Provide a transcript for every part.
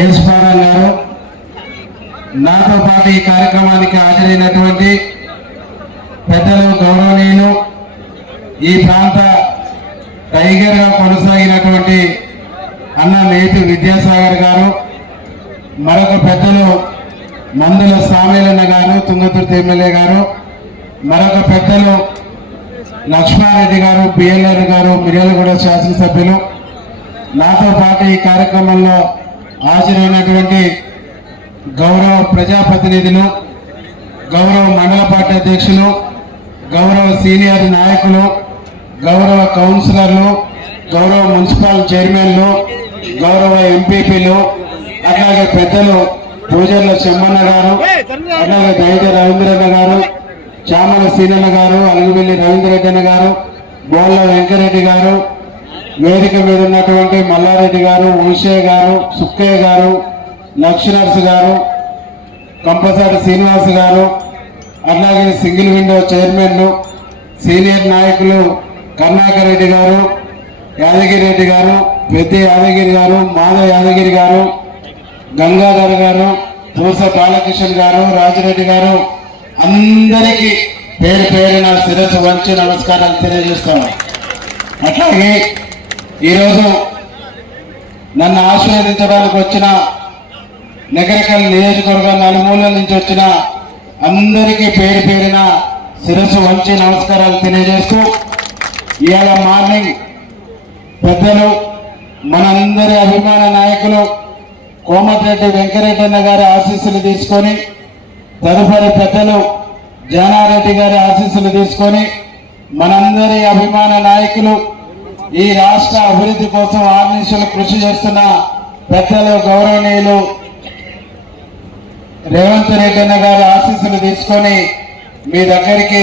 ఏస్పారం గారు, నాతో పాటు ఈ కార్యక్రమానికి హాజరైనటువంటి పెద్దలు, గౌరవనీయులు, ఈ ప్రాంత టైగర్ గా కొనసాగినటువంటి అన్న నేతి విద్యాసాగర్ గారు, మరొక పెద్దలు మందుల సామేలన్న గారు, తుంగతుర్తి ఎమ్మెల్యే గారు, మరొక పెద్దలు లక్ష్మారెడ్డి గారు, బిఎల్ఆర్ గారు, మిర్యాలగూడ శాసనసభ్యులు, నాతో పాటు ఈ కార్యక్రమంలో హాజరైనటువంటి గౌరవ ప్రజాప్రతినిధులు, గౌరవ మండల పార్టీ అధ్యక్షులు, గౌరవ సీనియర్ నాయకులు, గౌరవ కౌన్సిలర్లు, గౌరవ మున్సిపల్ చైర్మన్లు, గౌరవ ఎంపీపీలు, అట్లాగే పెద్దలు పూజర్ల చెమ్మన్న గారు, అట్లాగే దైత రవీంద్రన్న గారు, చామల సీనన్న గారు, అలుగువెల్లి రవీంద్రరెడ్డి గారు, బోళ్ళ వెంకరెడ్డి గారు, వేదిక మీద ఉన్నటువంటి మల్లారెడ్డి గారు, ఉషయ్య గారు, సుక్కయ్య గారు, లక్ష్మణర్స్ గారు, కంపసాటి శ్రీనివాస్ గారు, అట్లాగే సింగిల్ విండో చైర్మన్లు, సీనియర్ నాయకులు కరుణాకర్ రెడ్డి గారు, యాదగిరి రెడ్డి గారు, పెద్ద యాదగిరి గారు, మాధవ యాదగిరి గారు, గంగాధర్ గారు, పూస బాలకృష్ణ గారు, రాజిరెడ్డి గారు, అందరికీ పేరు పేరున శిరస్సు వంచి నమస్కారాలు తెలియజేస్తాను. అట్లాగే ఈరోజు నన్ను ఆశీర్వదించడానికి వచ్చిన నగరికల్ నియోజకవర్గం నలుమూలల నుంచి వచ్చిన అందరికీ పేరు పేరున శిరస్సు వంచి నమస్కారాలు తెలియజేస్తూ, ఇవాళ మార్నింగ్ పెద్దలు, మనందరి అభిమాన నాయకులు కోమటిరెడ్డి వెంకరెడ్డి అన్న గారి ఆశీస్సులు తీసుకొని, తదుపరి పెద్దలు జానారెడ్డి గారి ఆశీస్సులు తీసుకొని, మనందరి అభిమాన నాయకులు, ఈ రాష్ట్ర అభివృద్ధి కోసం ఆర్నిశలు కృషి చేస్తున్న పెద్దలు, గౌరవనీయులు రేవంత్ రెడ్డి అన్న గారి ఆశీస్సులు తీసుకొని మీ దగ్గరికి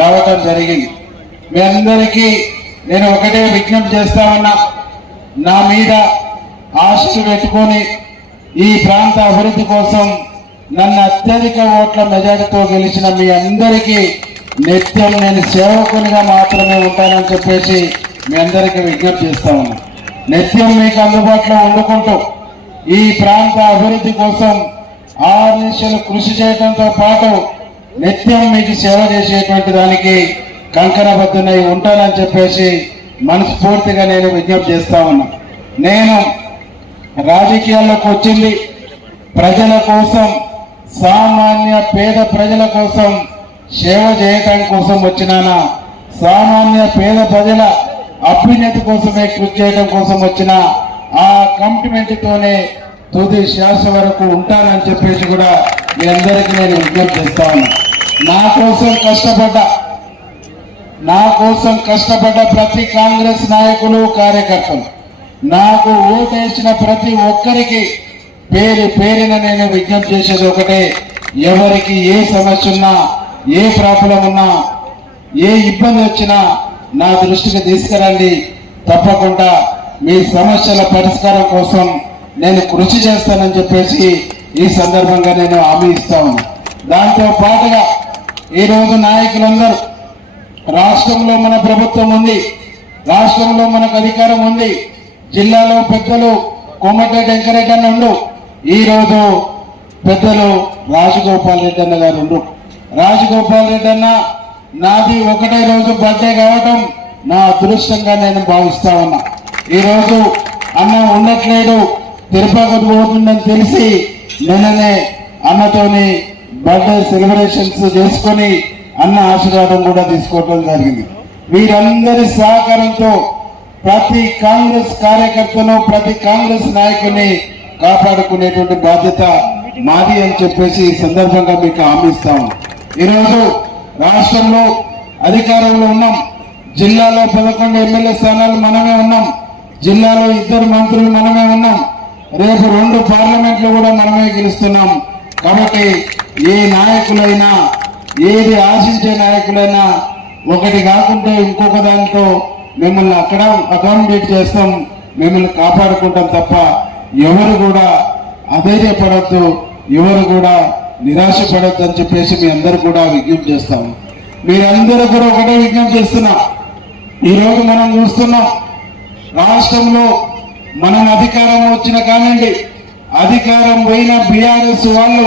రావటం జరిగింది. మీ అందరికీ నేను ఒకటే విజ్ఞప్తి చేస్తా ఉన్నా, నా మీద ఆశలు పెట్టుకొని ఈ ప్రాంత అభివృద్ధి కోసం నన్ను అత్యధిక ఓట్ల మెజారిటీతో గెలిచిన మీ అందరికీ నిత్యం నేను సేవకునిగా మాత్రమే ఉంటానని చెప్పేసి మీ అందరికీ విజ్ఞప్తి చేస్తా ఉన్నా. నిత్యం మీకు అందుబాటులో వండుకుంటూ ఈ ప్రాంత అభివృద్ధి కోసం ఆర్నిశలు కృషి చేయడంతో పాటు నిత్యం మీకు సేవ చేసేటువంటి దానికి కంకణబద్ధునై ఉంటానని చెప్పేసి మనస్ఫూర్తిగా నేను విజ్ఞప్తి చేస్తా ఉన్నా. నేను రాజకీయాల్లోకి వచ్చింది ప్రజల కోసం, సామాన్య పేద ప్రజల కోసం సేవ చేయటం కోసం వచ్చినానా, సామాన్య పేద ప్రజల అభ్యున్నతి కోసమే కృషి చేయడం కోసం వచ్చిన ఆ కమిట్మెంట్తోనే తుది శ్వాస వరకు ఉంటానని చెప్పేసి కూడా మీ అందరికీ నేను విజ్ఞప్తి చేస్తా ఉన్నా. నా కోసం కష్టపడ్డ ప్రతి కాంగ్రెస్ నాయకులు, కార్యకర్తలు, నాకు ఓటేసిన ప్రతి ఒక్కరికి పేరు పేరున నేను విజ్ఞప్తి చేసేది ఒకటే, ఎవరికి ఏ సమస్య ఉన్నా, ఏ ప్రాబ్లం ఉన్నా, ఏ ఇబ్బంది వచ్చినా నా దృష్టికి తీసుకురండి. తప్పకుండా మీ సమస్యల పరిష్కారం కోసం నేను కృషి చేస్తానని చెప్పేసి ఈ సందర్భంగా నేను హామీ ఇస్తా ఉన్నా. దాంతో పాటుగా ఈరోజు నాయకులందరూ, రాష్ట్రంలో మన ప్రభుత్వం ఉంది, రాష్ట్రంలో మనకు అధికారం ఉంది, జిల్లాలో పెద్దలు కోమటిరెడ్డి వెంకరెడ్డి అన్న ఉండు, ఈరోజు పెద్దలు రాజగోపాల్ రెడ్డి అన్న గారు ఉండు. రాజగోపాల్ రెడ్డి అన్న నాది ఒకటే రోజు బర్త్డే కావటం నా అదృష్టంగా నేను భావిస్తా ఉన్నా. ఈరోజు అన్న ఉండట్లేడు, తిరుపతి పోతుందని తెలిసి నిన్ననే అన్నతోని బర్త్డే సెలబ్రేషన్స్ చేసుకొని అన్న ఆశీర్వాదం కూడా తీసుకోవడం జరిగింది. వీరందరి సహకారంతో ప్రతి కాంగ్రెస్ కార్యకర్తను, ప్రతి కాంగ్రెస్ నాయకుని కాపాడుకునేటువంటి బాధ్యత మాది అని చెప్పేసి ఈ సందర్భంగా మీకు హామీ ఇస్తాము. ఈరోజు రాష్ట్రంలో అధికారంలో ఉన్నాం, జిల్లాలో 11 ఎమ్మెల్యే స్థానాలు మనమే ఉన్నాం, జిల్లాలో 2 మంత్రులు మనమే ఉన్నాం, రేపు 2 పార్లమెంట్లు కూడా మనమే గెలుస్తున్నాం. కాబట్టి ఏ నాయకులైనా, ఏది ఆశించే నాయకులైనా ఒకటి కాకుంటే ఇంకొక దాంతో మిమ్మల్ని అక్కడ అకామిడేట్ చేస్తాం, మిమ్మల్ని కాపాడుకుంటాం తప్ప ఎవరు కూడా అధైర్యపడద్దు, ఎవరు కూడా నిరాశపడద్దు అని చెప్పేసి మీ అందరూ కూడా విజ్ఞప్తి చేస్తాము. మీరందరూ కూడా ఒకటే విజ్ఞప్తి చేస్తున్నా, ఈరోజు మనం చూస్తున్నాం రాష్ట్రంలో మనం అధికారం వచ్చిన కానివ్వండి అధికారం పోయిన బీఆర్ఎస్ వాళ్ళు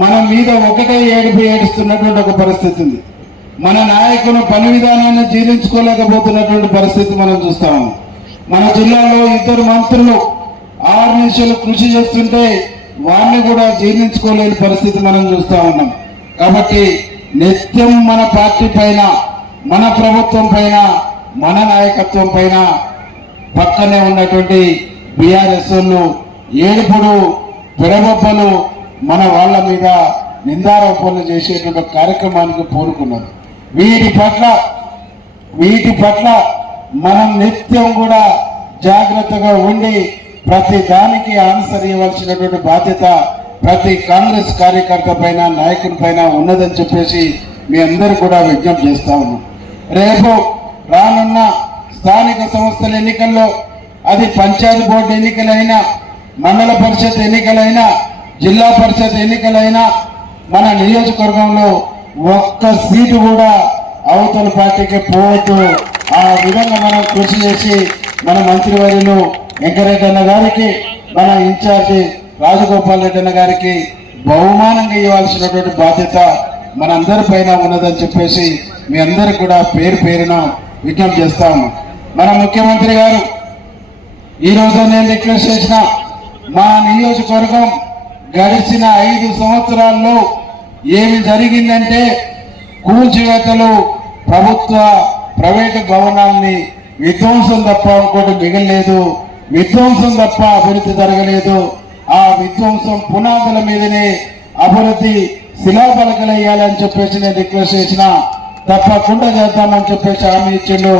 మన మీద ఒకటే ఏడుపు ఏడుస్తున్నటువంటి ఒక పరిస్థితి ఉంది. మన నాయకులు పని విధానాన్ని జీర్ణించుకోలేకపోతున్నటువంటి పరిస్థితి మనం చూస్తాము. మన జిల్లాలో 2 మంత్రులు 6 నిమిషాలు కృషి చేస్తుంటే వారిని కూడా జీర్ణించుకోలేని పరిస్థితి మనం చూస్తా ఉన్నాం. కాబట్టి నిత్యం మన పార్టీ పైన, మన ప్రభుత్వం పైన, మన నాయకత్వం పైన పక్కనే ఉన్నటువంటి బీఆర్ఎస్ ఏడుపుడు పెడబొబ్బలు మన వాళ్ళ మీద నిందారోపణలు చేసేటువంటి కార్యక్రమానికి పూనుకున్నారు. వీటి పట్ల మనం నిత్యం కూడా జాగ్రత్తగా ఉండి ప్రతి దానికి ఆన్సర్ ఇవ్వాల్సినటువంటి బాధ్యత ప్రతి కాంగ్రెస్ కార్యకర్త పైన, నాయకుని పైన ఉన్నదని చెప్పేసి మీ అందరూ కూడా విజ్ఞప్తి చేస్తా ఉన్నాం. రేపు రానున్న స్థానిక సంస్థల ఎన్నికల్లో, అది పంచాయతీ బోర్డు ఎన్నికలైనా, మండల పరిషత్ ఎన్నికలైనా, జిల్లా పరిషత్ ఎన్నికలైనా, మన నియోజకవర్గంలో ఒక్క సీటు కూడా అవతల పార్టీకి పోవద్దు. ఆ విధంగా మనం కృషి చేసి మన మంత్రివర్యులు వెంకరెడ్డి అన్న గారికి, మన ఇన్ఛార్జి రాజగోపాల్ రెడ్డి అన్న గారికి బహుమానంగా ఇవ్వాల్సినటువంటి బాధ్యత మనందరి పైన ఉన్నదని చెప్పేసి మీ అందరికి కూడా పేరు పేరున విజ్ఞప్తి చేస్తాము. మన ముఖ్యమంత్రి గారు ఈరోజు నేను రిక్వెస్ట్ చేసిన, మా నియోజకవర్గం గడిచిన 5 సంవత్సరాల్లో ఏమి జరిగిందంటే కూల్చివేతలు, ప్రభుత్వ ప్రైవేటు భవనాల్ని విధ్వంసం తప్ప ఇంకోటి మిగలలేదు. విధ్వంసం తప్ప అభివృద్ధి జరగలేదు. ఆ విధ్వంసం పునాదుల మీదనే అభివృద్ధి శిలాఫలకలు వేయాలని చెప్పేసి నేను రిక్వెస్ట్ చేసిన, తప్పకుండా చేద్దామని చెప్పేసి హామీ ఇచ్చిండు.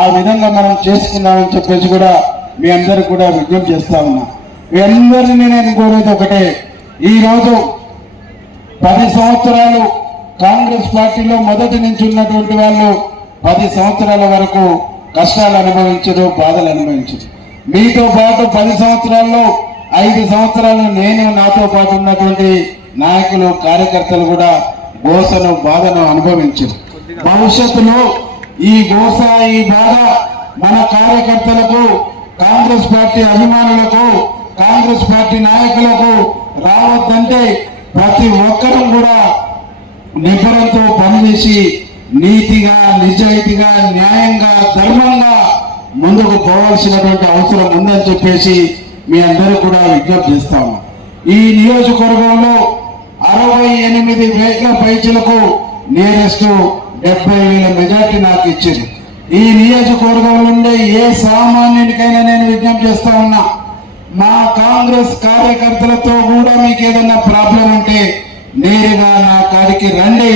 ఆ విధంగా మనం చేసుకుందామని చెప్పేసి కూడా మీ అందరికి కూడా విజ్ఞప్తి చేస్తా ఉన్నా. మీ అందరినీ నేను కోరేది ఒకటే, ఈరోజు 10 సంవత్సరాలు కాంగ్రెస్ పార్టీలో మొదటి నుంచి ఉన్నటువంటి వాళ్ళు 10 సంవత్సరాల వరకు కష్టాలు అనుభవించరు, బాధలు అనుభవించరు. మీతో పాటు 10 సంవత్సరాల్లో 5 సంవత్సరాలు నేను, నాతో పాటు ఉన్నటువంటి నాయకులు, కార్యకర్తలు కూడా గోసను, బాధను అనుభవించరు. భవిష్యత్తులో ఈ గోస, ఈ బాధ మన కార్యకర్తలకు, కాంగ్రెస్ పార్టీ అభిమానులకు, కాంగ్రెస్ పార్టీ నాయకులకు రావద్దంటే ప్రతి ఒక్కరూ కూడా నిబ్బరంతో పనిచేసి నీతిగా, నిజాయితీగా, న్యాయంగా, ధర్మంగా ముందుకు పోవాల్సినటువంటి అవసరం ఉందని చెప్పేసి మీ అందరూ కూడా విజ్ఞప్తి చేస్తాము. ఈ నియోజకవర్గంలో 68,000 పైచులకు నియరెస్ట్ 70,000 మెజార్టీ నాకు ఇచ్చింది. ఈ నియోజకవర్గం నుండి ఏ సామాన్యునికైనా నేను విజ్ఞప్తి చేస్తా ఉన్నా, మా కాంగ్రెస్ కార్యకర్తలతో కూడా మీకు ఏదైనా ప్రాబ్లం ఉంటే నేరుగా నా కాడికి రండి,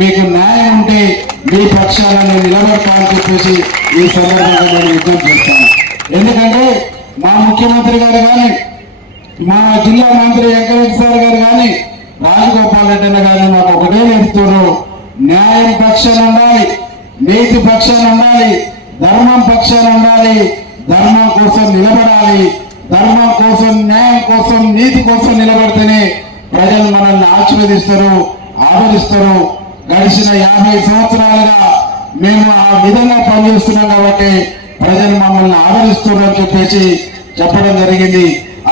మీకు న్యాయం ఉంటే మీ పక్షాలను నిలబడతామని చెప్పేసి ఈ సందర్భంగా నేను విజ్ఞప్తి చేస్తాను. ఎందుకంటే మా ముఖ్యమంత్రి గారు కానీ, మా జిల్లా మంత్రి వెంకరెడ్డి సార్ గారు కానీ, రాజగోపాల్ రెడ్డి అన్న గారిని మాకు ఒకటే నేర్పుతారు, న్యాయం పక్షాన ఉండాలి, నీతి పక్షాన ఉండాలి, ధర్మం పక్షాన ఉండాలి, ధర్మం కోసం నిలబడాలి. ధర్మం కోసం, న్యాయం కోసం, నీతి కోసం నిలబడితేనే ప్రజలు మనల్ని ఆశీర్వదిస్తారు, ఆదరిస్తారు. గడిచిన 50 సంవత్సరాలుగా మేము ఆ విధంగా పనిచేస్తున్నాం కాబట్టి ప్రజలు మమ్మల్ని ఆదరిస్తున్నారని చెప్పేసి చెప్పడం జరిగింది.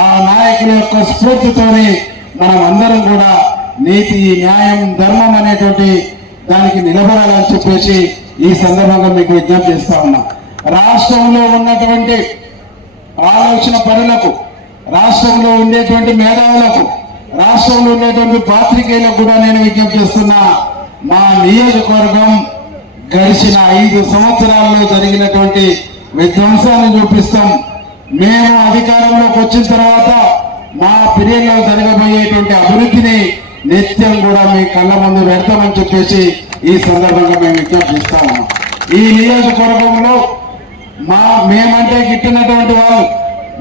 ఆ నాయకుల యొక్క స్ఫూర్తితోనే మనం అందరం కూడా నీతి, న్యాయం, ధర్మం అనేటువంటి దానికి నిలబడాలని చెప్పేసి ఈ సందర్భంగా మీకు విజ్ఞప్తి చేస్తా ఉన్నా. రాష్ట్రంలో ఉన్నటువంటి ఆలోచన పరులకు, రాష్ట్రంలో ఉండేటువంటి మేధావులకు, రాష్ట్రంలో ఉండేటువంటి పాత్రికేయులకు కూడా నేను విజ్ఞప్తి చేస్తున్నా, మా నియోజకవర్గం గడిచిన 5 సంవత్సరాల్లో జరిగినటువంటి విధ్వంసాన్ని చూపిస్తాం. మేము అధికారంలోకి వచ్చిన తర్వాత మా పీరియడ్లో జరగబోయేటువంటి అభివృద్ధిని నిత్యం కూడా మీ కళ్ళ ముందు పెడతామని చెప్పేసి ఈ సందర్భంగా మేము విజ్ఞప్తి చేస్తాము. ఈ నియోజకవర్గంలో మేమంటే గిట్టినటువంటి వాళ్ళు,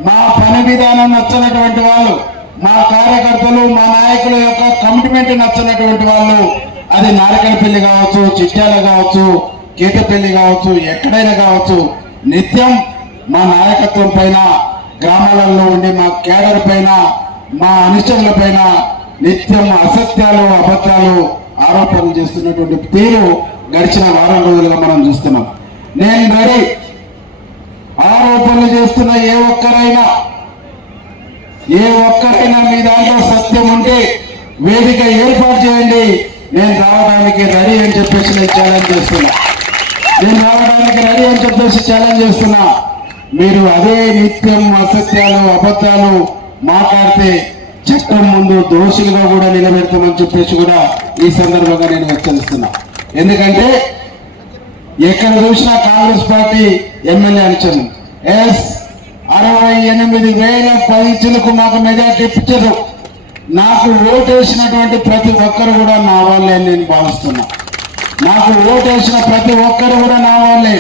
మా పని విధానం నచ్చినటువంటి వాళ్ళు, మా కార్యకర్తలు, మా నాయకుల యొక్క కమిట్మెంట్ నచ్చినటువంటి వాళ్ళు, అది నారకలపల్లి కావచ్చు, చిట్యాల కావచ్చు, కేతపల్లి కావచ్చు, ఎక్కడైనా కావచ్చు, నిత్యం మా నాయకత్వం పైన, గ్రామాలలో ఉండి మా కేడర్ పైన, మా అనుచరుల పైన నిత్యం అసత్యాలు, అబద్ధాలు, ఆరోపణలు చేస్తున్నటువంటి తీరు గడిచిన వారం రోజులుగా మనం చూస్తున్నాం. నేను రెడీ, ఆరోపణలు చేస్తున్న ఏ ఒక్కరైనా ఏ ఒక్కరైనా మీ దాంట్లో సత్యం ఉంటే వేదిక ఏర్పాటు చేయండి, నేను రావడానికి రెడీ అని చెప్పేసి నేను ఛాలెంజ్ చేస్తున్నా. నేను రావడానికి రెడీ అని చెప్పేసి ఛాలెంజ్ చేస్తున్నా. మీరు అదే నిత్యం అసత్యాలు అబద్ధాలు మాట్లాడితే చట్టం ముందు దోషులుగా కూడా నిలబెడతామని చెప్పేసి కూడా ఈ సందర్భంగా నేను హెచ్చరిస్తున్నా. ఎందుకంటే ఎక్కడ చూసినా కాంగ్రెస్ పార్టీ ఎమ్మెల్యే అంచను 68,000 పరీక్షలకు మాకు మెజార్టీ ఇచ్చారు. నాకు ఓటేసినటువంటి ప్రతి ఒక్కరు కూడా నా వాళ్ళే అని నేను భావిస్తున్నా. నాకు ఓటేసిన ప్రతి ఒక్కరు కూడా నా వాళ్ళే.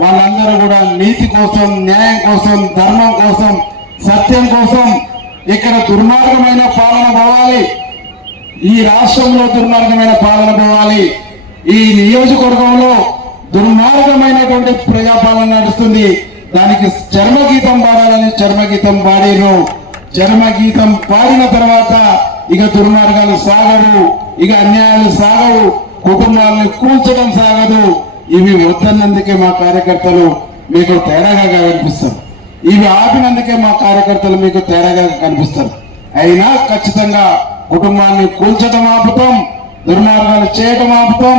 వాళ్ళందరూ కూడా నీతి కోసం, న్యాయం కోసం, ధర్మం కోసం, సత్యం కోసం ఇక్కడ దుర్మార్గమైన పాలన పోవాలి. ఈ రాష్ట్రంలో దుర్మార్గమైన పాలన పోవాలి. ఈ నియోజకవర్గంలో దుర్మార్గమైనటువంటి ప్రజాపాలన నడుస్తుంది. దానికి చర్మగీతం పాడాలని చర్మగీతం పాడిరు. చర్మగీతం పాడిన తర్వాత ఇక దుర్మార్గాలు సాగవు, ఇక అన్యాయాలు సాగవు, కుటుంబాలను కూల్చడం సాగదు. ఇవి వద్దన్నందుకే మా కార్యకర్తలు మీకు తేడాగా కనిపిస్తారు. ఇవి ఆపినందుకే మా కార్యకర్తలు మీకు తేడాగా కనిపిస్తారు. అయినా ఖచ్చితంగా కుటుంబాన్ని కూల్చడం ఆపుతాం, దుర్మార్గాలు చేయటం ఆపుతాం,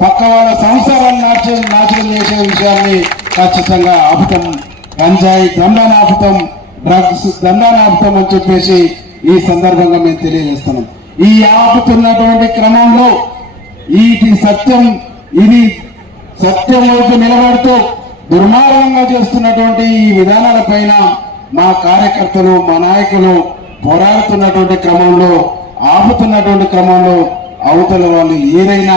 పక్క వాళ్ళ సంసారాన్ని నాశనం చేసే విషయాన్ని ఖచ్చితంగా ఆపుతాం. గంజాయి దండాన్ని ఆపుతాం, డ్రగ్స్ దండాన్ని ఆపుతాం అని చెప్పేసి ఈ సందర్భంగా మేము తెలియజేస్తున్నాం. ఈ ఆపుతున్నటువంటి క్రమంలో ఇది సత్యం వైపు నిలబడుతూ దుర్మార్గంగా చేస్తున్నటువంటి ఈ విధానాల పైన మా కార్యకర్తలు, మా నాయకులు పోరాడుతున్నటువంటి క్రమంలో, ఆపుతున్నటువంటి క్రమంలో అవతల వాళ్ళు ఏదైనా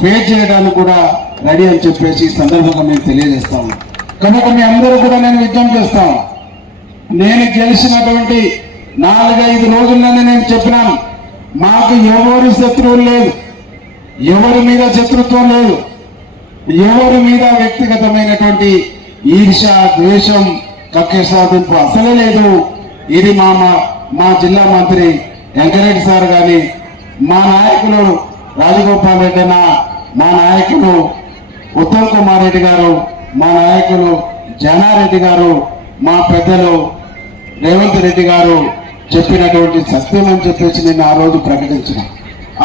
ఫేస్ చేయడానికి కూడా రెడీ అని చెప్పేసి ఈ సందర్భంగా మేము తెలియజేస్తాము. కనుక మీ అందరూ కూడా నేను విజ్ఞప్తి చేస్తాను. నేను గెలిచినటువంటి 4-5 రోజుల్లోనే నేను చెప్పినాను, మాకు ఎవరి శత్రువులు లేదు, ఎవరి మీద శత్రుత్వం లేదు, ఎవరి మీద వ్యక్తిగతమైనటువంటి ఈర్ష, ద్వేషం, కక్ష సాధింపు అసలే లేదు. ఇది మా జిల్లా మంత్రి వెంకరెడ్డి సార్ గాని, మా నాయకులు రాజగోపాల్ రెడ్డి అన్న, మా నాయకులు ఉత్తమ్ కుమార్ రెడ్డి గారు, మా నాయకులు జనారెడ్డి గారు, మా పెద్దలు రేవంత్ రెడ్డి గారు చెప్పినటువంటి సత్యం అని చెప్పేసి నేను ఆ రోజు ప్రకటించిన.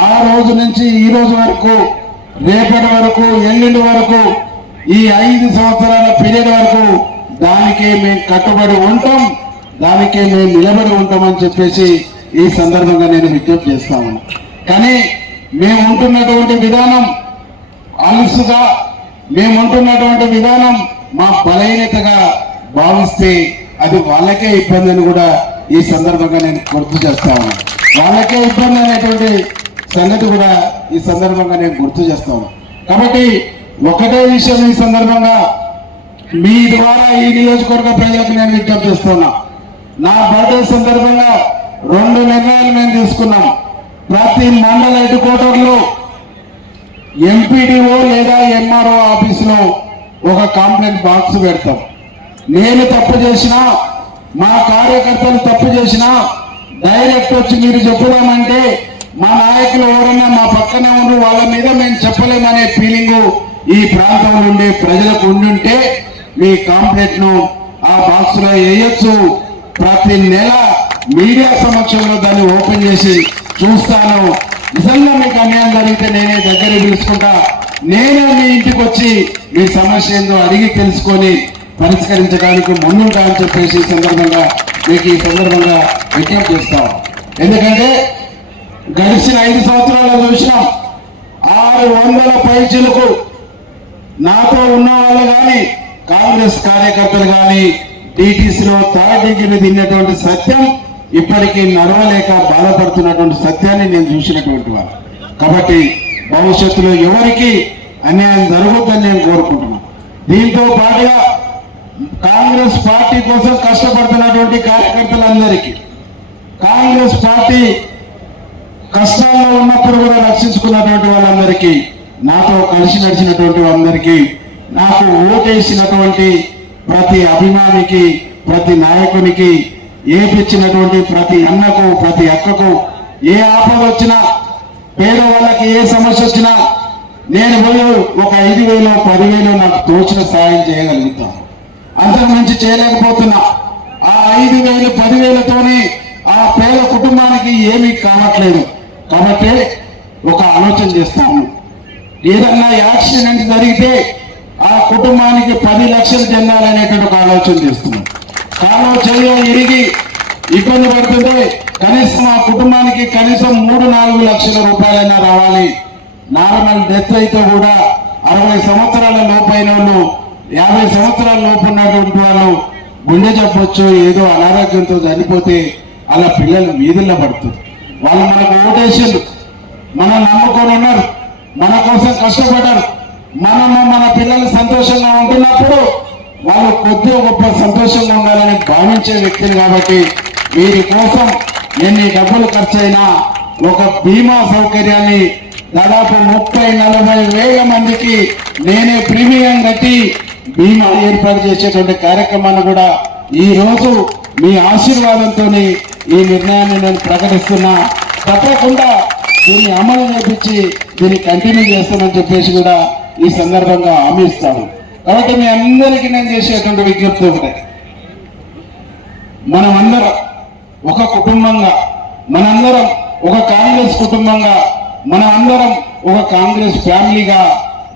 ఆ రోజు నుంచి ఈ రోజు వరకు, రేపటి వరకు, ఎల్లుండి వరకు, ఈ 5 సంవత్సరాల పీరియడ్ వరకు దానికే మేము కట్టుబడి ఉంటాం, దానికే మేము నిలబడి ఉంటామని చెప్పేసి ఈ సందర్భంగా నేను విజ్ఞప్తి చేస్తాను. కానీ మేము ఉంటున్నటువంటి విధానం అలుసుగా, మేము ఉంటున్నటువంటి విధానం మా బలహీనతగా భావిస్తే అది వాళ్ళకే ఇబ్బంది అని కూడా ఈ సందర్భంగా నేను గుర్తు చేస్తాను. వాళ్ళకే ఇబ్బంది అనేటువంటి సంగతి కూడా ఈ సందర్భంగా నేను గుర్తు చేస్తాను. కాబట్టి ఒకటే విషయం ఈ సందర్భంగా మీ ద్వారా ఈ నియోజకవర్గ ప్రజలకు నేను విజ్ఞప్తి చేస్తున్నా. నా బర్త్డే సందర్భంగా 2 నిర్ణయాలు మేము తీసుకున్నాం. ప్రతి మండల హెడ్ క్వార్టర్లో ఎంపీడీఓ లేదా ఎంఆర్ఓ ఆఫీసులో ఒక కంప్లైంట్ బాక్స్ పెడతాం. నేను తప్పు చేసినా, మా కార్యకర్తలు తప్పు చేసినా డైరెక్ట్ వచ్చి మీరు చెప్పుదామంటే మా నాయకులు ఎవరన్నా మా పక్కన ఉన్న వాళ్ళ మీద మేము చెప్పలేమనే ఫీలింగ్ ఈ ప్రాంతంలో ఉండే ప్రజలకు ఉండుంటే మీ కంప్లైంట్ ను ఆ బాక్స్ లో వేయొచ్చు. ప్రతి నెల మీడియా సమక్షంలో దాన్ని ఓపెన్ చేసి చూస్తాను. నిజంగా మీకు అన్యాయం జరిగితే నేనే దగ్గర పిలుచుకుంటా, నేనే మీ ఇంటికి వచ్చి మీ సమస్య ఏందో అడిగి తెలుసుకొని పరిష్కరించడానికి ముందుంటా అని చెప్పేసి ఈ సందర్భంగా విజ్ఞప్తి చేస్తాం. ఎందుకంటే గడిచిన 5 సంవత్సరాలు చూసినాం, 600 పైచిలకు నాతో ఉన్న వాళ్ళు కానీ, కాంగ్రెస్ కార్యకర్తలు కానీ టీటీసీలో 3rd డిగ్రీ తిన్నటువంటి సత్యం ఇప్పటికీ నడవలేక బాధపడుతున్నటువంటి సత్యాన్ని నేను చూసినటువంటి వారు. కాబట్టి భవిష్యత్తులో ఎవరికి అన్యాయం జరగొద్దని నేను కోరుకుంటున్నాను. దీంతో పాటుగా కాంగ్రెస్ పార్టీ కోసం కష్టపడుతున్నటువంటి కార్యకర్తలందరికీ, కాంగ్రెస్ పార్టీ కష్టాల్లో ఉన్నప్పుడు కూడా రక్షించుకున్నటువంటి వాళ్ళందరికీ, నాతో కలిసి నడిచినటువంటి వాళ్ళందరికీ, నాకు ఓటేసినటువంటి ప్రతి అభిమానికి, ప్రతి నాయకునికి, ఏపిచ్చినటువంటి ప్రతి అన్నకు, ప్రతి అక్కకు, ఏ ఆపద వచ్చినా, పేదవాళ్ళకి ఏ సమస్య వచ్చినా నేను పోయి ఒక 5,000, 10,000 నాకు తోచిన సాయం చేయగలుగుతాను. అంతకు మించి చేయలేకపోతున్నా. ఆ 5,000, 10,000తోనే ఆ పేద కుటుంబానికి ఏమీ కావట్లేదు. కాబట్టి ఒక ఆలోచన చేస్తాము, ఏదన్నా యాక్సిడెంట్ జరిగితే ఆ కుటుంబానికి 10 లక్షలు చెందాలనేటువంటి ఒక ఆలోచన చేస్తున్నాం. కాలో చెయ్య ఇరిగి ఇబ్బంది పడుతుంటే కనీసం ఆ కుటుంబానికి కనీసం 3-4 లక్షల రూపాయలైనా రావాలి. నార్మల్ డెత్ అయితే కూడా 60 సంవత్సరాల లోపైన వాళ్ళు, 50 సంవత్సరాల లోపు ఉన్నటువంటి వాళ్ళు గుండె జబ్బొచ్చు, ఏదో అనారోగ్యంతో చనిపోతే అలా పిల్లలు వీధుల్లో పడుతుంది. వాళ్ళు మనకు ఓటేసారు, మనం నమ్ముకొని ఉన్నారు, మన కోసం కష్టపడ్డారు. మనము మన పిల్లలు సంతోషంగా ఉంటున్నప్పుడు వాళ్ళు కొద్దిగా గొప్ప సంతోషంగా ఉండాలని భావించే వ్యక్తిని. కాబట్టి వీరి కోసం ఎన్ని డబ్బులు ఖర్చు అయినా ఒక బీమా సౌకర్యాన్ని దాదాపు 30-40 వేల మందికి నేనే ప్రీమియం కట్టి బీమా ఏర్పాటు చేసేటువంటి కార్యక్రమాన్ని కూడా ఈ రోజు మీ ఆశీర్వాదంతో ఈ నిర్ణయాన్ని నేను ప్రకటిస్తున్నా. తప్పకుండా దీన్ని అమలు చేపించి దీన్ని కంటిన్యూ చేస్తామని చెప్పేసి కూడా ఈ సందర్భంగా హామీ ఇస్తాను. కాబట్టి మీ అందరికీ నేను చేసేటువంటి విజ్ఞప్తి ఒకటే, మనమందరం ఒక కుటుంబంగా, మనందరం ఒక కాంగ్రెస్ కుటుంబంగా, మనమందరం ఒక కాంగ్రెస్ ఫ్యామిలీగా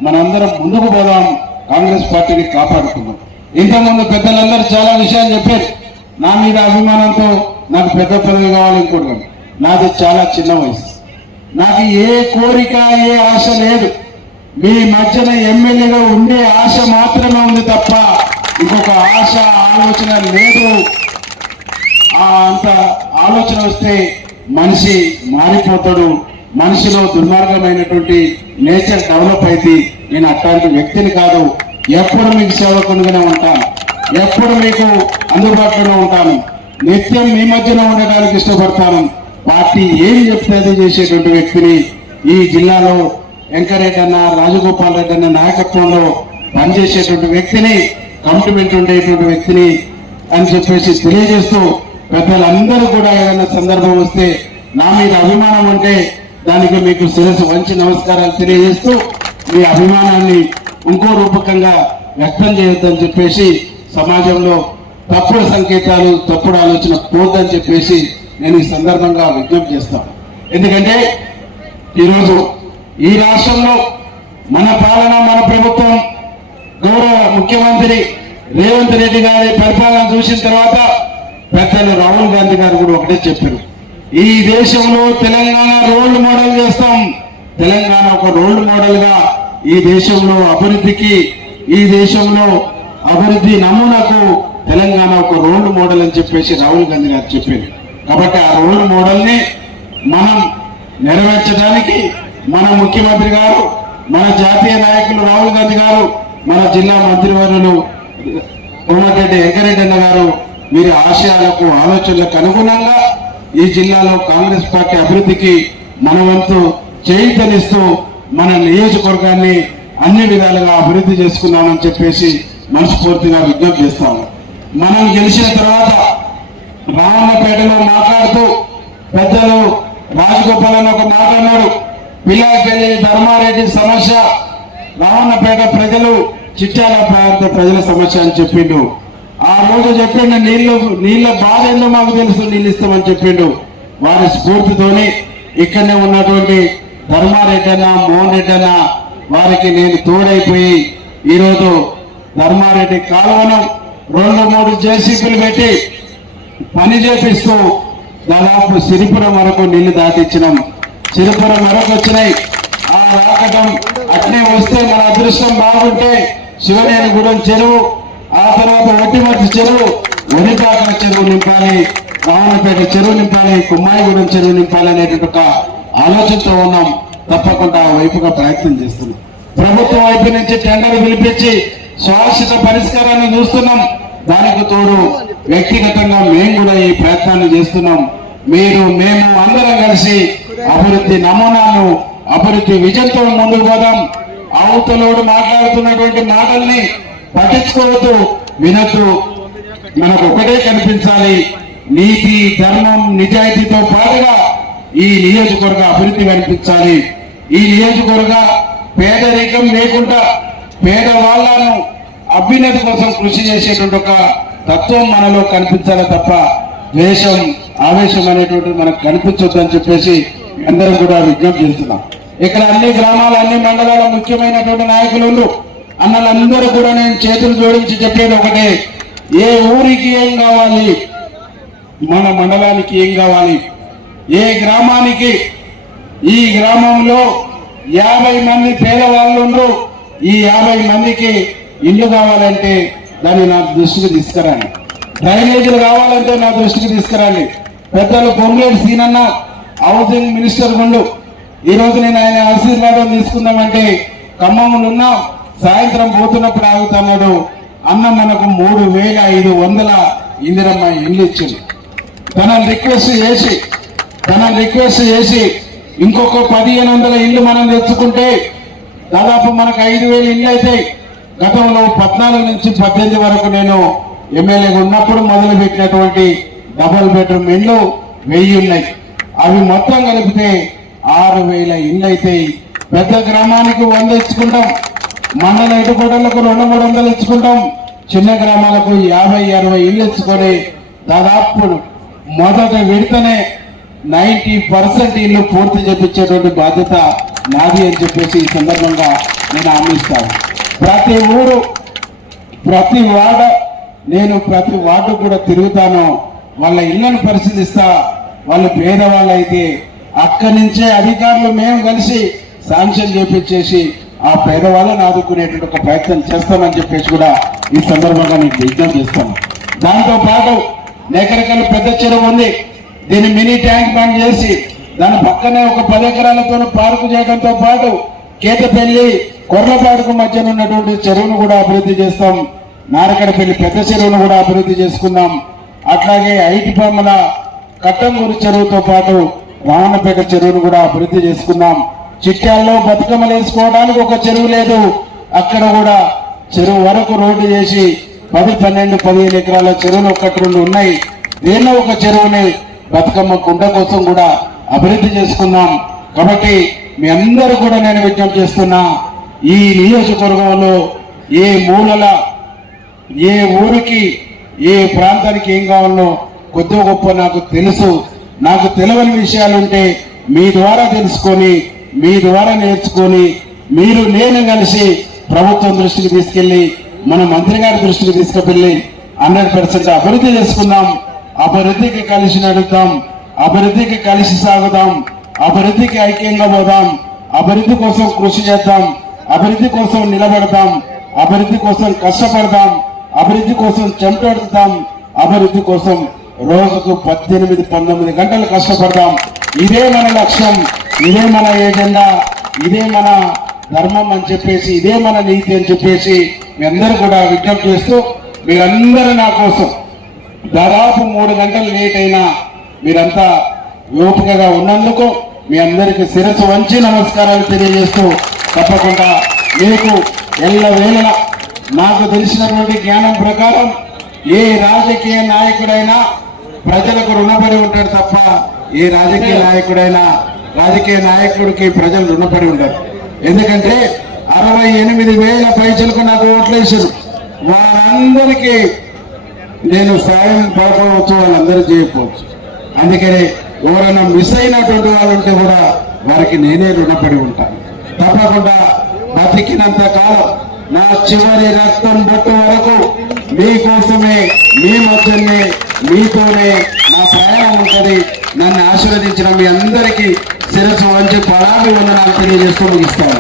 మనందరం ముందుకు పోదాం, కాంగ్రెస్ పార్టీని కాపాడుకుందాం. ఇంతకుముందు పెద్దలందరూ చాలా విషయాలు చెప్పారు. నా మీద అభిమానంతో నాకు పెద్ద పదవి కావాలనుకుంటున్నాను. నాది చాలా చిన్న వయసు, నాకు ఏ కోరిక ఏ ఆశ లేదు. మీ మధ్యన ఎమ్మెల్యేగా ఉండే ఆశ మాత్రమే ఉంది తప్ప ఇంకొక ఆశ ఆలోచన లేదు. అంత ఆలోచన వస్తే మనిషి మారిపోతాడు, మనిషిలో దుర్మార్గమైనటువంటి నేచర్ డెవలప్ అయితే. నేను అట్లాంటి వ్యక్తిని కాదు. ఎప్పుడు మీకు సేవకునిగానే ఉంటాను, ఎప్పుడు మీకు అందుబాటులో ఉంటాను, నిత్యం మీ మధ్యన ఉండడానికి ఇష్టపడతాను. పార్టీ ఏం చెప్తే అది చేసేటువంటి వ్యక్తిని. ఈ జిల్లాలో వెంకరెడ్డి అన్న, రాజగోపాల్ రెడ్డి అన్న నాయకత్వంలో పనిచేసేటువంటి వ్యక్తిని, కమిట్మెంట్ ఉండేటువంటి వ్యక్తిని అని చెప్పేసి తెలియజేస్తూ, పెద్దలందరూ కూడా ఏదైనా సందర్భం వస్తే నా మీద అభిమానం ఉంటే దానికి మీకు శిరస్సు వంచి నమస్కారాలు తెలియజేస్తూ, మీ అభిమానాన్ని ఇంకో రూపకంగా వ్యక్తం చేయొద్దని చెప్పేసి, సమాజంలో తప్పుడు సంకేతాలు తప్పుడు ఆలోచన పోద్దని చెప్పేసి నేను ఈ సందర్భంగా విజ్ఞప్తి చేస్తాను. ఎందుకంటే ఈరోజు ఈ రాష్ట్రంలో మన పాలన, మన ప్రభుత్వం, గౌరవ ముఖ్యమంత్రి రేవంత్ రెడ్డి గారి పరిపాలన చూసిన తర్వాత పెద్దలు రాహుల్ గాంధీ గారు కూడా ఒకటే చెప్పారు, ఈ దేశంలో తెలంగాణ రోల్ మోడల్ చేస్తాం. తెలంగాణ ఒక రోల్ మోడల్ గా ఈ దేశంలో అభివృద్ధికి, ఈ దేశంలో అభివృద్ధి నమూనాకు తెలంగాణ ఒక రోల్ మోడల్ అని చెప్పేసి రాహుల్ గాంధీ గారు చెప్పారు. కాబట్టి ఆ రోల్ మోడల్ ని మనం నెరవేర్చడానికి మన ముఖ్యమంత్రి గారు, మన జాతీయ నాయకులు రాహుల్ గాంధీ గారు, మన జిల్లా మంత్రివర్యులు కోమటిరెడ్డి వెంకరెడ్డి అన్న గారు వీరి ఆశయాలకు, ఆలోచనలకు అనుగుణంగా ఈ జిల్లాలో కాంగ్రెస్ పార్టీ అభివృద్ధికి మన వంతు చేయూతనిస్తూ మన నియోజకవర్గాన్ని అన్ని విధాలుగా అభివృద్ధి చేసుకున్నామని చెప్పేసి మనస్ఫూర్తిగా విజ్ఞప్తి చేస్తాము. మనం గెలిచిన తర్వాత రామన్నపేటలో మాట్లాడుతూ పెద్దలు రాజగోపాల్ అని ఒక మాట అన్నారు, పిల్లాపల్లి ధర్మారెడ్డి సమస్య రామన్నపేట ప్రజలు, చిట్యాల ప్రాంత ప్రజల సమస్య అని చెప్పిండు. ఆ రోజు చెప్పిండు, నీళ్ళ బాధ ఏందో మాకు తెలుసు, నీళ్ళు ఇస్తామని చెప్పిండు. వారి స్ఫూర్తితోని ఇక్కడనే ఉన్నటువంటి ధర్మారెడ్డి అన్న, మోహన్ రెడ్డి అన్న వారికి నేను తోడైపోయి ఈరోజు ధర్మారెడ్డి కాలువను 2-3 జేసీపీలు పెట్టి పని చేపిస్తూ దాదాపు సిరిపురం వరకు నీళ్లు దాటించినాం. సిరిపురం వరకు వచ్చినాయి. ఆ రాకటం అట్నే వస్తే మన అదృష్టం బాగుంటే శివనేనిగూడెం చెరువు, ఆ తర్వాత ఒట్టిమర్తి చెరువు, వనిపాకల చెరువు నింపాలి, రావణపేట చెరువు నింపాలి, కుమ్మాయిగూడెం చెరువు నింపాలి అనేటువంటి ఒక ఆలోచనతో ఉన్నాం. తప్పకుండా ఆ వైపుగా ప్రయత్నం చేస్తున్నాం. ప్రభుత్వం వైపు నుంచి టెండర్ పిలిపించి శాశ్వత పరిష్కారాన్ని చూస్తున్నాం. దానికి తోడు వ్యక్తిగతంగా మేము కూడా ఈ ప్రయత్నాన్ని చేస్తున్నాం. మేము అందరం కలిసి అభివృద్ధి నమూనాను, అభివృద్ధి విజన్తో ముందుకు పోదాం. అవతలోడు మాట్లాడుతున్నటువంటి మాటల్ని పట్టించుకోవద్దు, వినద్దు. మనకు ఒకటే కనిపించాలి, నీతి, ధర్మం, నిజాయితీతో పాటుగా ఈ నియోజకవర్గ అభివృద్ధి కనిపించాలి. ఈ నియోజకవర్గ పేదరికం లేకుండా పేదవాళ్లను అభ్యున్నతి కోసం కృషి చేసేటువంటి ఒక తత్వం మనలో కనిపించాలి తప్ప ద్వేషం, ఆవేశం అనేటువంటిది మనకు కనిపించొద్దని చెప్పేసి అందరం కూడా విజ్ఞప్తి చేస్తున్నాం. ఇక్కడ అన్ని గ్రామాల అన్ని మండలాల ముఖ్యమైనటువంటి నాయకులు ఉన్నారు. అన్నలందరూ కూడా నేను చేతులు జోడించి చెప్పేది ఒకటే, ఏ ఊరికి ఏం కావాలి, మన మండలానికి ఏం కావాలి, ఏ గ్రామానికి, ఈ గ్రామంలో 50 మంది పేదవాళ్ళు ఉన్నారు, ఈ 50 మందికి ఇల్లు కావాలంటే దాన్ని నా దృష్టికి తీసుకురండి. డ్రైనేజీలు కావాలంటే నా దృష్టికి తీసుకురండి. పెద్దలు పొంగులేటి సీనన్న హౌసింగ్ మినిస్టర్ గుండు ఈ రోజు నేను ఆయన ఆశీర్వాదం తీసుకుందామంటే ఖమ్మంలో ఉన్నా, సాయంత్రం పోతున్నప్పుడు ఆగుతున్నాడు. అన్న మనకు 3500 ఇందిరమ్మ ఇల్లు ఇచ్చింది. తన రిక్వెస్ట్ చేసి ఇంకొక 1500 ఇల్లు మనం తెచ్చుకుంటే దాదాపు మనకు 5000 ఇల్లు అయితే, గతంలో 14 నుంచి 18 వరకు నేను ఎమ్మెల్యేగా ఉన్నప్పుడు మొదలు పెట్టినటువంటి డబుల్ బెడ్రూమ్ ఇల్లు 1000 ఉన్నాయి. అవి మొత్తం కలిపితే 6000 ఇల్లు అయితే, పెద్ద గ్రామానికి 100 ఇచ్చుకుంటాం, మండల హెడ్‌క్వార్టర్లకు 200-300 ఇచ్చుకుంటాం, చిన్న గ్రామాలకు 50-60 ఇల్లు ఇచ్చుకొని దాదాపు మొదట విడతనే 90% ఇల్లు పూర్తి చేపించేటువంటి బాధ్యత నాది అని చెప్పేసి ఈ సందర్భంగా నేను హామీస్తాను. ప్రతి ఊరు, ప్రతి వార్డు కూడా తిరుగుతాను, వాళ్ళ ఇళ్లను పరిశీలిస్తా. వాళ్ళు పేదవాళ్ళు అయితే అక్కడి నుంచే అధికారులు మేము కలిసి శాంక్షన్ చేపించేసి ఆ పేదవాళ్ళని ఆదుకునేటువంటి ఒక ప్రయత్నం చేస్తామని చెప్పేసి కూడా ఈ సందర్భంగా నేను విజ్ఞప్తి చేస్తాను. దాంతో పాటు నేకరకల్ పెద్ద చెరువు ఉంది, దీన్ని మినీ ట్యాంక్ బండ్ చేసి దాని పక్కనే ఒక 10 ఎకరాలతో పార్కు చేయడంతో పాటు కేతపల్లి కొర్లపాడుకు మధ్యన ఉన్నటువంటి చెరువును కూడా అభివృద్ధి చేస్తాం. నారకడపల్లి పెద్ద చెరువును కూడా అభివృద్ధి చేసుకుందాం. అట్లాగే ఐటిపమ్మల కట్టంగూరు చెరువుతో పాటు రావణపేట చెరువును కూడా అభివృద్ధి చేసుకుందాం. చిట్యాల్లో బతుకమ్మలు వేసుకోవడానికి ఒక చెరువు లేదు, అక్కడ కూడా చెరువు వరకు రోడ్డు చేసి 10-12-15 ఎకరాల చెరువులు 1-2 ఉన్నాయి. దీనిలో ఒక చెరువుని బతుకమ్మ కుండ కోసం కూడా అభివృద్ధి చేసుకుందాం. కాబట్టి మీ అందరూ కూడా నేను విజ్ఞప్తి చేస్తున్నా, ఈ నియోజకవర్గంలో ఏ మూలల, ఏ ఊరికి, ఏ ప్రాంతానికి ఏం కావాలో కొద్ది గొప్ప నాకు తెలుసు. నాకు తెలియని విషయాలుంటే మీ ద్వారా తెలుసుకొని, మీ ద్వారా నేర్చుకొని, మీరు నేను కలిసి ప్రభుత్వం దృష్టికి తీసుకెళ్లి, మన మంత్రి గారి దృష్టికి తీసుకువెళ్ళి 100% అభివృద్ధి చేసుకుందాం. అభివృద్ధికి కలిసి నడుద్దాం, అభివృద్ధికి కలిసి సాగుదాం, అభివృద్ధికి ఐక్యంగా పోదాం, అభివృద్ధి కోసం కృషి చేద్దాం, అభివృద్ధి కోసం నిలబడదాం, అభివృద్ధి కోసం కష్టపడదాం, అభివృద్ధి కోసం చెమటొడతాం, అభివృద్ధి కోసం రోజుకు 18-19 గంటలు కష్టపడదాం. ఇదే మన లక్ష్యం, ఇదే మన ఏజెండా, ఇదే మన ధర్మం అని చెప్పేసి, ఇదే మన నీతి అని చెప్పేసి మీ అందరూ కూడా విజ్ఞప్తి చేస్తూ, మీరందరూ నా కోసం దాదాపు 3 గంటలు లేట్ అయినా మీరంతా ఓపికగా ఉన్నందుకు మీ అందరికీ శిరస్సు వంచి నమస్కారాలు తెలియజేస్తూ, తప్పకుండా మీకు ఎల్లవేళలా నాకు తెలిసినటువంటి జ్ఞానం ప్రకారం ఏ రాజకీయ నాయకుడైనా ప్రజలకు రుణపడి ఉంటాడు తప్ప ఏ రాజకీయ నాయకుడికి ప్రజలు రుణపడి ఉంటారు. ఎందుకంటే 68,000 పైసలకు నాకు ఓట్లు వేసారు. వారందరికీ నేను సాయం పడకపోవచ్చు, వాళ్ళందరూ చేయకపోవచ్చు. అందుకని ఎవరైనా మిస్ అయినటువంటి వాళ్ళు ఉంటే కూడా వారికి నేనే రుణపడి ఉంటాను. తప్పకుండా బతికినంత కాలం నా చివరి రక్తం బొట్టు వరకు మీకోసమే, మీ మధ్యనే, మీతోనే నా ప్రయాణం ఉంటుంది. నన్ను ఆశీర్వదించిన మీ అందరికీ శిరస్సు వంచి పడాలి వందనాలు తెలియజేస్తూ ముగిస్తాను.